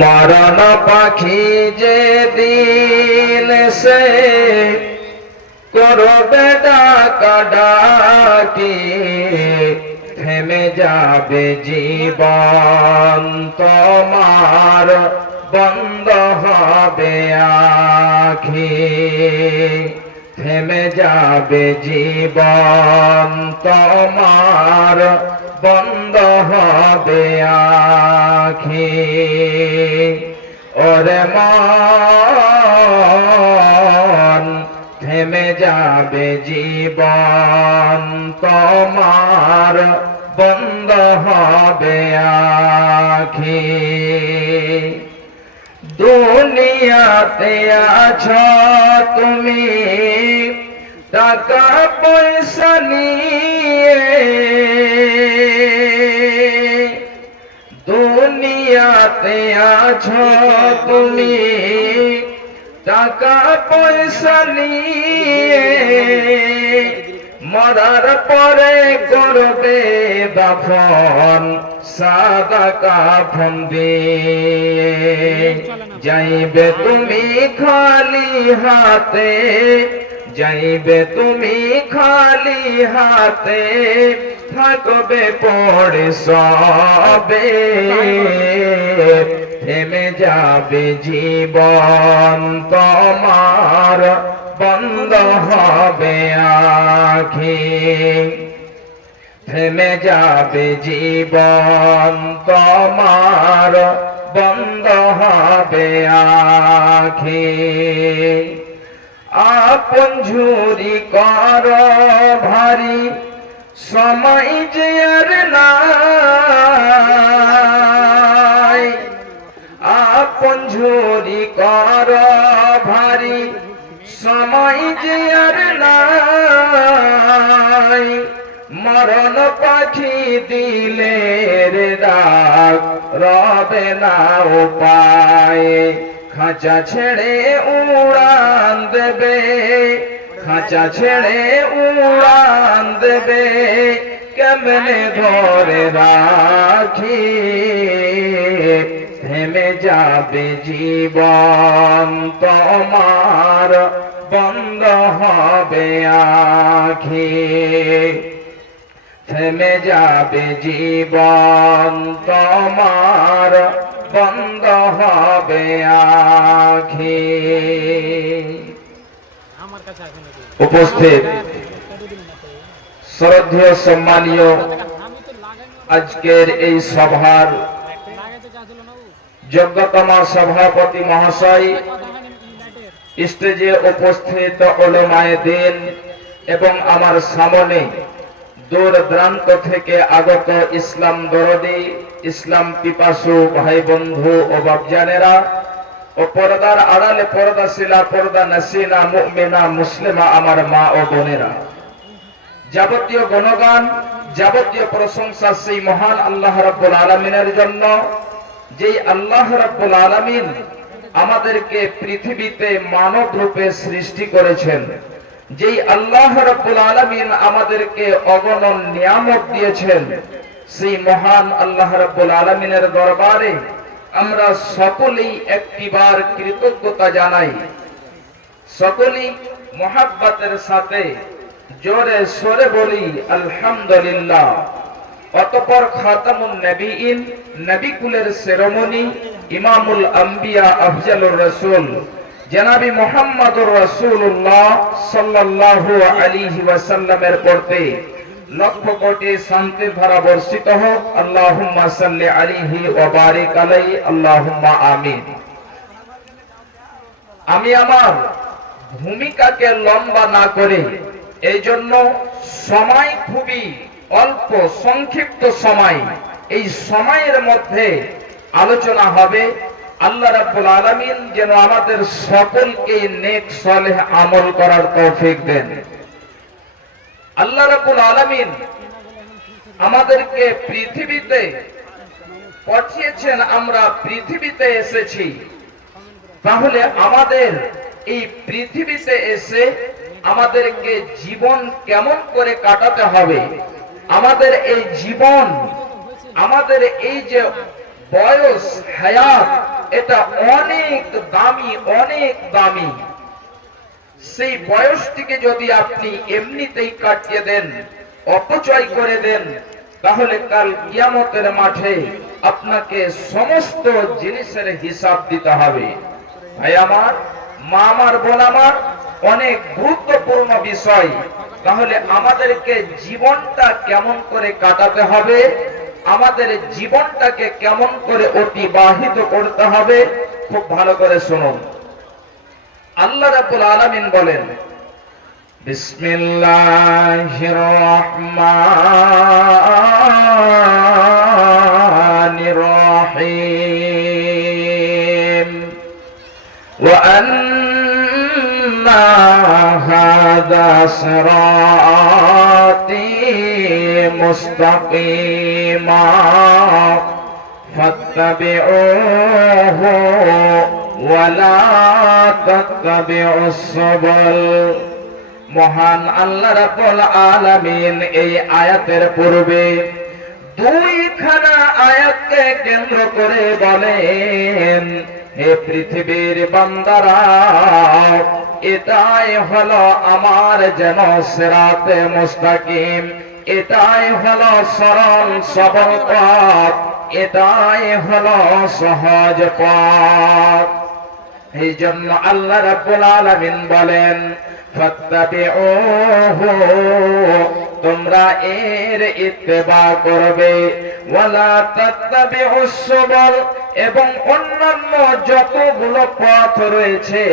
মরণ পাখি যে দিন সে করবে ডাকাডাকি, থেমে যাবে জীবন তোমার, বন্ধ হবে আখি। থেমে যাবে জীবন তোমার, বন্ধ হবে আখি। ওরে মন, থেমে যাবে জীবন তোমার, বন্ধ হবে আখি। দুনিয়াতে আছো তুমি টাকা পয়সা নিয়ে, দুনিয়াতে আছো তুমি টাকা পয়সা নিয়ে, মরার পরে করবে দাফন সাদা কাফন দিয়ে। যাইবে তুমি খালি হাতে, যাইবে তুমি খালি হাতে, থাকবে পড়ে সবে। থেমে যাবে জীবন তোমার, বন্ধ হবে আখি। থেমে যাবে জীবন তোমার, বন্ধ হবে আখি। আপন ঝুরি কর ভারী, সময় যে আর নাই। আপন ঝুরি কর ভারী, সময় যে আর নাই। মরণ পাখি দিলের ডাক, রবে না উপায়। খাঁচা ছেড়ে উড়ান দেবে, খাঁচা ছেড়ে উড়ান দেবে, কেমনে ধরে রাখি। থেমে যাবে জীবন তোমার, বন্ধ হবে আখি। থেমে যাবে জীবন তোমার, বন্ধ হবে আখি। উপস্থিত শ্রদ্ধেয় সম্মানীয় আজকের এই সভার যোগ্যতম সভাপতি মহাশয়, স্টেজে উপস্থিত উলামায়ে দ্বীন এবং আমার সামনে দূর দূরান্ত থেকে আগত ইসলাম দরদি, ইসলাম পিপাসু ভাই বন্ধু ও বাপজানেরা ও পর্দার আড়ালে পর্দাশীলা, পর্দা নাসিনা, মুমিনা, মুসলিমা আমার মা ও বোনেরা, যাবতীয় গুণগান, যাবতীয় প্রশংসা সেই মহান আল্লাহ রাব্বুল আলামিনের জন্য, যেই আল্লাহ রাব্বুল আলামিন আমাদেরকে পৃথিবীতে মানব রূপে সৃষ্টি করেছেন, যেই আল্লাহ রাব্বুল আলামিন আমাদেরকে অগণন নিয়ামত দিয়েছেন, সেই মহান আল্লাহ রাব্বুল আলামিনের দরবারে আমরা সকলেই একটিবার কৃতজ্ঞতা জানাই। সকলেই মুহাব্বতের সাথে জোরে সরে বলি আলহামদুলিল্লাহ। অতঃপর খাতামুন নবীন, নবী কুলের শিরোমণি, ইমামুল আম্বিয়া, আফজালুর রাসূল জনাবি মুহাম্মদুর রাসূলুল্লাহ সাল্লাল্লাহু আলাইহি ওয়াসাল্লামের পড়তে লক্ষ কোটি শান্তির ধারা বর্ষিত হোক। আল্লাহুম্মা সাল্লি আলাইহি ওয়া বারিক আলাইহি, আল্লাহুম্মা আমিন। আমি আমার ভূমিকাকে লম্বা না করে, এই জন্য সময় খুবই অল্প, সংক্ষিপ্ত সময়, এই সময়ের মধ্যে আলোচনা হবে। আল্লাহ রাব্বুল আলামিন যেন আমাদের সকলকে নেক সালেহ আমল করার তৌফিক দেন। আল্লাহ রাব্বুল আলামিন আমাদেরকে পৃথিবীতে পাঠিয়েছেন, আমরা পৃথিবীতে এসেছি। তাহলে আমাদের এই পৃথিবীতে এসে আমাদেরকে জীবন কেমন করে কাটাতে হবে, আমাদের এই জীবন, আমাদের এই যে বয়স, হায়াত, এটা অনেক দামি, অনেক দামি। সেই বয়সটিকে যদি আপনি এমনিতেই কাটিয়ে দেন, অপচয় করে দেন, তাহলে কাল কিয়ামতের মাঠে আপনাকে সমস্ত জিনিসের হিসাব দিতে হবে। ভাই আমার, মা আমার, বোন আমার, অনেক গুরুত্বপূর্ণ বিষয়। তাহলে আমাদেরকে জীবনটা কেমন করে কাটাতে হবে, আমাদের জীবনটাকে কেমন করে অতিবাহিত করতে হবে, খুব ভালো করে শুনুন। আল্লাহ রাব্বুল আলামিন বলেন, বিসমিল্লাহির রহমানির রহিম, ওয়া আন্না হাযা সিরাতী মুস্তাকিমা ফাত্তাবিউহু ওয়ালা তাত্তাবিউস সুবুল। মহান আল্লাহ রাব্বুল আলামিন এই আয়াতের পূর্বে দুইখানা আয়াতকে কেন্দ্র করে বলেন, হে পৃথিবীর বান্দারা, এটাই হলো আমার যেন সিরাতে মুস্তাকিম, এটাই হলো সরল সবল পথ, এটাই হলো সহজ পথ। এই জন্য আল্লাহ রাব্বুল আলামিন বলেন, ফাত্তাবিউহু, তোমরা এর ইত্তেবা করবে, ওয়ালা তাত্তাবিউস সুবুল, এবং অন্যান্য যতগুলো পথ রয়েছে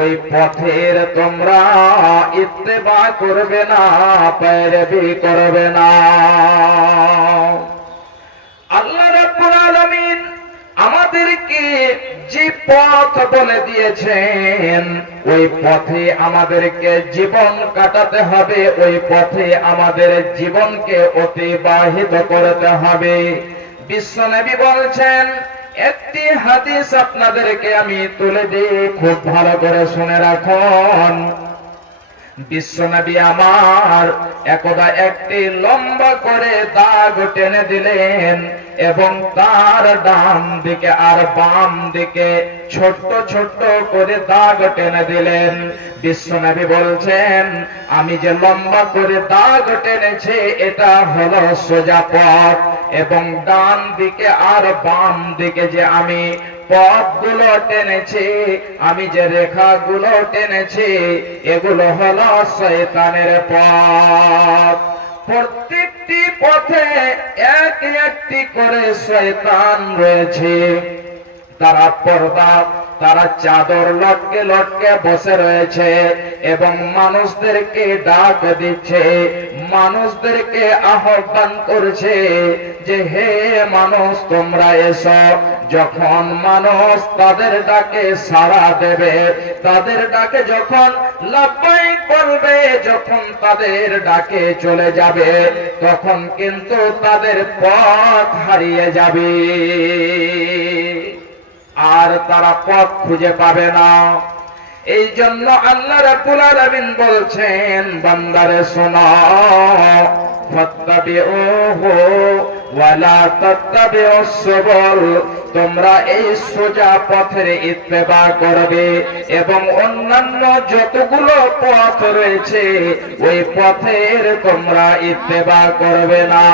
ওই পথের তোমরা ইত্তেবা করবে না, পেরবি করবে না। আল্লাহ রাব্বুল আলামিন আমাদেরকে যে পথ বলে দিয়েছেন, ওই পথে আমাদেরকে জীবন কাটাতে হবে, ওই পথে আমাদের জীবনকে অতিবাহিত করতে হবে। বিশ্বনবী বলছেন, একটি হাদিস আপনাদেরকে আমি তুলে দিই, খুব ভালো করে শুনে রাখুন। বিশ্বনবী আমার একদা একটি লম্বা করে দাগ টেনে দিলেন এবং তার ডান দিকে আর বাম দিকে ছোট্ট ছোট্ট করে দাগ টেনে দিলেন। বিশ্বনবী বলছেন, আমি যে লম্বা করে দাগ টেনেছি এটা হলো সোজা পথ, এবং ডান দিকে আর বাম দিকে যে আমি পথগুলো টেনেছি, আমি যে রেখাগুলো টেনেছি, এগুলো হলো শয়তানের পথ। প্রত্যেকটি পথে এক একটি করে শয়তান রয়েছে। তারা পর্দা, তারা চাদর লটকে লটকে বসে রয়েছে এবং মানুষদেরকে ডাক দিচ্ছে, মানুষদেরকে আহ্বান করছে যে হে মানুষ তোমরা এসো। যখন মানুষ তাদের ডাকে সাড়া দেবে, তাদের ডাকে যখন লাব্বাইক বলবে, যখন তাদের ডাকে চলে যাবে, তখন কিন্তু তাদের পথ হারিয়ে যাবে আর তারা পথ খুঁজে পাবে না। এই জন্য আল্লাহ রাব্বুল আলামিন বলছেন, বান্দারে শোনো, ফাত্তাবিউহু ওয়ালা তাত্তাবিউস সুবুল, তোমরা এই সোজা পথের ইত্তেবা করবে এবং অন্যান্য যতগুলো পথ রয়েছে ওই পথের তোমরা ইত্তেবা করবে না।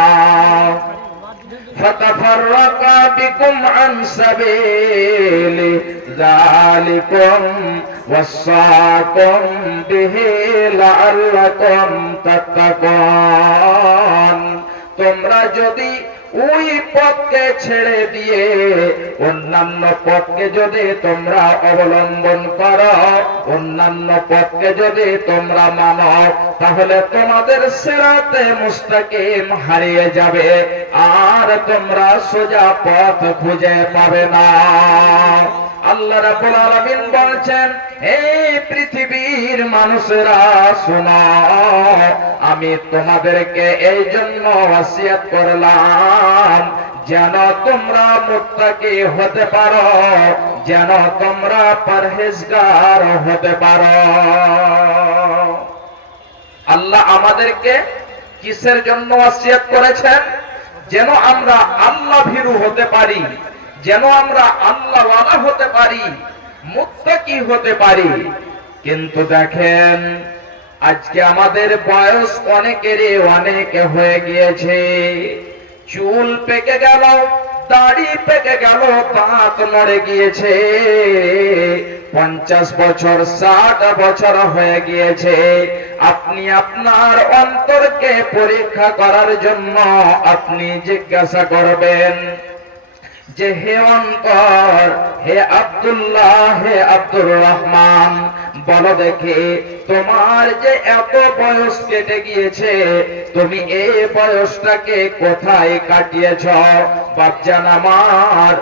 فتفرق بكم عن سبيل ذلكم وصاكم به لعلكم تتقون। তোমরা যদি ওই পথকে ছেড়ে দিয়ে অন্যান্য পথকে যদি তোমরা অবলম্বন করো, অন্যান্য পথকে যদি তোমরা মানো, তাহলে তোমাদের সিরাতে মুস্তাকিম হারিয়ে যাবে আর তোমরা সোজা পথ খুঁজে পাবে না। আল্লাহ রাব্বুল আলামিন বলছেন, হে পৃথিবীর মানুষেরা শোনো, আমি তোমাদেরকে এই জন্য ওয়াসিয়াত করলাম যেন তোমরা মুত্তাকি হতে পারো, যেন তোমরা পরহেজগার হতে পারো। আল্লাহ আমাদেরকে কিসের জন্য ওয়াসিয়াত করেছেন? যেন আমরা আল্লাহ ভীরু হতে পারি, যেন আমরা আল্লাহওয়ালা হতে পারি, মুত্তাকি হতে পারি। কিন্তু দেখেন আজকে আমাদের বয়স অনেকেরই অনেক হয়ে গিয়েছে, চুল পেকে গেল, দাড়ি পেকে গেল, দাঁত নড়ে গিয়েছে, 50 বছর 60 বছর হয়ে গিয়েছে। আপনি আপনার অন্তরকে পরীক্ষা করার জন্য আপনি জিজ্ঞাসা করবেন যে হে অন্তর, হে আব্দুল্লাহ, হে আব্দুর রহমান, বলো দেখি তোমার যে এত বয়স কেটে গিয়েছে, তুমি এই বয়সটাকে কোথায় কাটিয়েছ? বাপজান আমার,